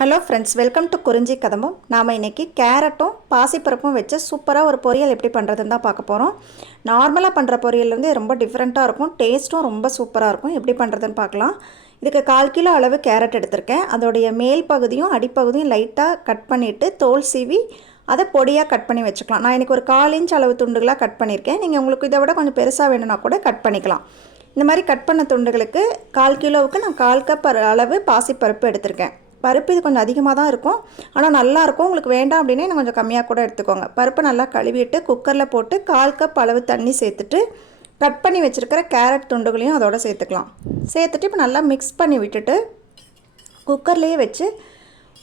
Hello friends, welcome to குறிஞ்சி கதம்பம். நாம் இன்றைக்கி கேரட்டும் பாசிப்பருப்பும் வச்சு சூப்பராக ஒரு பொரியல் எப்படி பண்ணுறதுன்னு தான் பார்க்க போகிறோம். நார்மலாக பண்ணுற பொரியல்லேருந்து ரொம்ப டிஃப்ரெண்ட்டாக இருக்கும், டேஸ்ட்டும் ரொம்ப சூப்பராக இருக்கும். எப்படி பண்ணுறதுன்னு பார்க்கலாம். இதுக்கு 1/4 கிலோ அளவு கேரட் எடுத்திருக்கேன். அதோடைய மேல் பகுதியும் அடிப்பகுதியும் லைட்டாக கட் பண்ணிவிட்டு தோல் சீவி அதை பொடியாக கட் பண்ணி வச்சுக்கலாம். நான் இன்றைக்கி ஒரு 1/4 இன்ச் அளவு துண்டுகளாக கட் பண்ணியிருக்கேன். நீங்கள் உங்களுக்கு இதை விட கொஞ்சம் பெருசாக வேணும்னா கூட கட் பண்ணிக்கலாம். இந்த மாதிரி கட் பண்ண துண்டுகளுக்கு 1/4 கிலோவுக்கு நான் 1/4 கப் அளவு பாசிப்பருப்பு எடுத்திருக்கேன். பருப்பு இது கொஞ்சம் அதிகமாக தான் இருக்கும், ஆனால் நல்லாயிருக்கும். உங்களுக்கு வேண்டாம் அப்படின்னா இன்னும் கொஞ்சம் கம்மியாக கூட எடுத்துக்கோங்க. பருப்பை நல்லா கழுவிட்டு குக்கரில் போட்டு 1/4 கப் அளவு தண்ணி சேர்த்துட்டு கட் பண்ணி வச்சுருக்கிற கேரட் துண்டுகளையும் அதோடு சேர்த்துக்கலாம். சேர்த்துட்டு இப்போ நல்லா மிக்ஸ் பண்ணி விட்டுட்டு குக்கர்லேயே வச்சு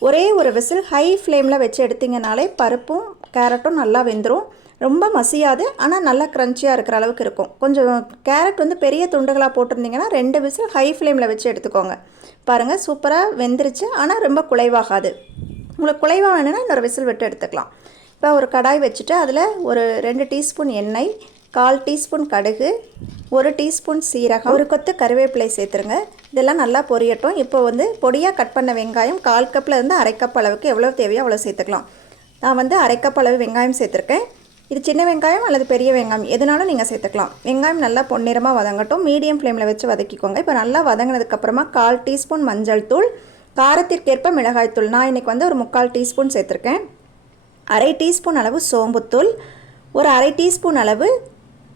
ஒரே ஒரு விசில் ஹை ஃப்ளேமில் வச்சு எடுத்திங்கனாலே பருப்பும் கேரட்டும் நல்லா வெந்துடும். ரொம்ப மசியாது, ஆனால் நல்லா க்ரன்ச்சியாக இருக்கிற அளவுக்கு இருக்கும். கொஞ்சம் கேரட் பெரிய துண்டுகளாக போட்டிருந்தீங்கன்னா 2 விசில் ஹை ஃப்ளேமில் வச்சு எடுத்துக்கோங்க. பாருங்கள், சூப்பராக வெந்துருச்சு. ஆனால் ரொம்ப குலைவாகாது. உங்களுக்கு குலைவாக வேணும்னா இன்னொரு விசில் விட்டு எடுத்துக்கலாம். இப்போ ஒரு கடாய் வச்சுட்டு அதில் ஒரு 2 டீஸ்பூன் எண்ணெய், 1/4 டீஸ்பூன் கடுகு, 1 டீஸ்பூன் சீரகம், ஒரு கொத்து கருவேப்பிலை சேர்த்துருங்க. இதெல்லாம் நல்லா பொரியட்டும். இப்போ பொடியாக கட் பண்ண வெங்காயம் 1/4 கப்பில் இருந்து 1/2 கப் அளவுக்கு எவ்வளோ தேவையோ அவ்வளோ சேர்த்துக்கலாம். நான் 1/2 கப் அளவு வெங்காயம் சேர்த்துருக்கேன். இது சின்ன வெங்காயம் அல்லது பெரிய வெங்காயம் எதுனாலும் நீங்கள் சேர்த்துக்கலாம். வெங்காயம் நல்லா பொன்னிறமாக வதங்கட்டும். மீடியம் ஃப்ளேமில் வச்சு வதக்கிக்கோங்க. இப்போ நல்லா வதங்கினதுக்கப்புறமா 1/4 டீஸ்பூன் மஞ்சள் தூள், காரத்திற்கேற்ப மிளகாய் தூள். நான் இன்றைக்கி ஒரு 3/4 டீஸ்பூன் சேர்த்துருக்கேன். 1/2 டீஸ்பூன் அளவு சோம்புத்தூள், ஒரு 1/2 டீஸ்பூன் அளவு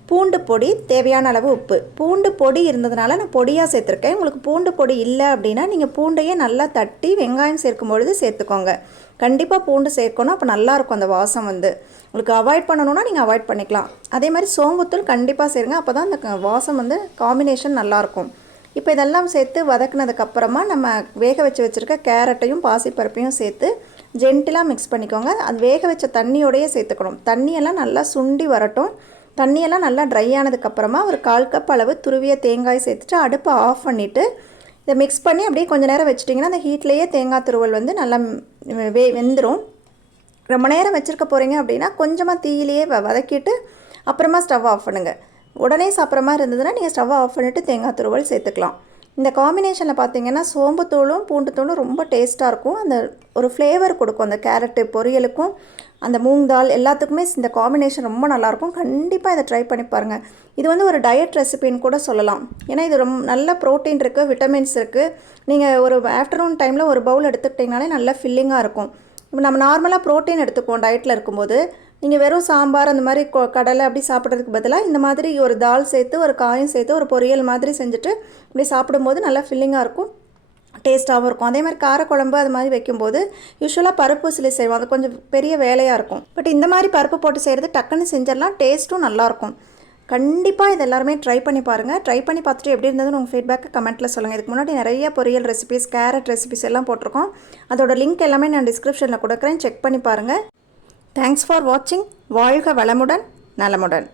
பூண்டு பொடி, தேவையான அளவு உப்பு. பூண்டு பொடி இருந்ததுனால நான் பொடியாக சேர்த்துருக்கேன். உங்களுக்கு பூண்டு பொடி இல்லை அப்படின்னா நீங்கள் பூண்டையே நல்லா தட்டி வெங்காயம் சேர்க்கும் பொழுது சேர்த்துக்கோங்க. கண்டிப்பாக பூண்டு சேர்க்கணும், அப்போ நல்லாயிருக்கும் அந்த வாசம். உங்களுக்கு அவாய்ட் பண்ணணுன்னா நீங்கள் அவாய்ட் பண்ணிக்கலாம். அதே மாதிரி சோம்புத்தூள் கண்டிப்பாக சேருங்க, அப்போ தான் அந்த வாசம் காம்பினேஷன் நல்லாயிருக்கும். இப்போ இதெல்லாம் சேர்த்து வதக்குனதுக்கப்புறமா நம்ம வேக வச்சுருக்க கேரட்டையும் பாசிப்பருப்பையும் சேர்த்து ஜென்டிலாக மிக்ஸ் பண்ணிக்கோங்க. அது வேக வச்ச தண்ணியோடையே சேர்த்துக்கணும். தண்ணியெல்லாம் நல்லா சுண்டி வரட்டும். தண்ணியெல்லாம் நல்லா ட்ரை ஆனதுக்கப்புறமா ஒரு 1/4 கப் அளவு துருவிய தேங்காய் சேர்த்துட்டு அடுப்பை ஆஃப் பண்ணிவிட்டு இதை மிக்ஸ் பண்ணி அப்படியே கொஞ்சம் நேரம் வச்சிட்டிங்கன்னா அந்த ஹீட்லேயே தேங்காய் துருவல் நல்லா வெந்துடும். ரொம்ப நேரம் வச்சுருக்க போகிறீங்க அப்படின்னா கொஞ்சமாக தீயிலேயே வதக்கிட்டு அப்புறமா ஸ்டவ் ஆஃப் பண்ணுங்கள். உடனே சாப்பிட்ற மாதிரி இருந்ததுன்னா நீங்கள் ஸ்டவ் ஆஃப் பண்ணிவிட்டு தேங்காய் துருவல் சேர்த்துக்கலாம். இந்த காம்பினேஷனில் பார்த்தீங்கன்னா சோம்புத்தூளும் பூண்டுத்தூளும் ரொம்ப டேஸ்ட்டாக இருக்கும். அந்த ஒரு ஃப்ளேவர் கொடுக்கும். அந்த கேரட்டு பொரியலுக்கும் அந்த மூங் தால் எல்லாத்துக்குமே இந்த காம்பினேஷன் ரொம்ப நல்லாயிருக்கும். கண்டிப்பாக இதை ட்ரை பண்ணி பாருங்கள். இது ஒரு டயட் ரெசிபின்னு கூட சொல்லலாம். ஏன்னா இது ரொம்ப நல்ல ப்ரோட்டீன் இருக்குது, விட்டமின்ஸ் இருக்குது. நீங்கள் ஒரு ஆஃப்டர்நூன் டைமில் ஒரு பவுல் எடுத்துக்கிட்டிங்கனாலே நல்லா ஃபில்லிங்காக இருக்கும். இப்போ நம்ம நார்மலாக ப்ரோட்டீன் எடுத்துக்குவோம் டயட்டில் இருக்கும்போது. நீங்கள் வெறும் சாம்பார் அந்த மாதிரி கடலை அப்படி சாப்பிட்றதுக்கு பதிலாக இந்த மாதிரி ஒரு தால் சேர்த்து ஒரு காயும் சேர்த்து ஒரு பொரியல் மாதிரி செஞ்சுட்டு இப்படி சாப்பிடும்போது நல்லா ஃபில்லிங்காக இருக்கும், டேஸ்ட்டாகவும் இருக்கும். அதே மாதிரி காரக்குழம்பு அது மாதிரி வைக்கும்போது யூஸ்வலாக பருப்பு சிலி செய்வோம், அது கொஞ்சம் பெரிய வேலையாக இருக்கும். பட் இந்த மாதிரி பருப்பு போட்டு செய்கிறது டக்குன்னு செஞ்சிடலாம், டேஸ்ட்டும் நல்லாயிருக்கும். கண்டிப்பாக இது எல்லாருமே ட்ரை பண்ணி பாருங்கள். ட்ரை பண்ணி பார்த்துட்டு எப்படி இருந்ததுன்னு உங்கள் ஃபீட்பேக்கை கமெண்ட்டில் சொல்லுங்கள். இதுக்கு முன்னாடி நிறைய பொரியல் ரெசிபிஸ், கேரட் ரெசிபிஸ் எல்லாம் போட்டிருக்கோம். அதோட லிங்க் எல்லாமே நான் டிஸ்கிரிப்ஷனில் கொடுக்குறேன், செக் பண்ணி பாருங்கள். தேங்க்ஸ் ஃபார் வாட்சிங். வாழ்க வளமுடன், நலமுடன்.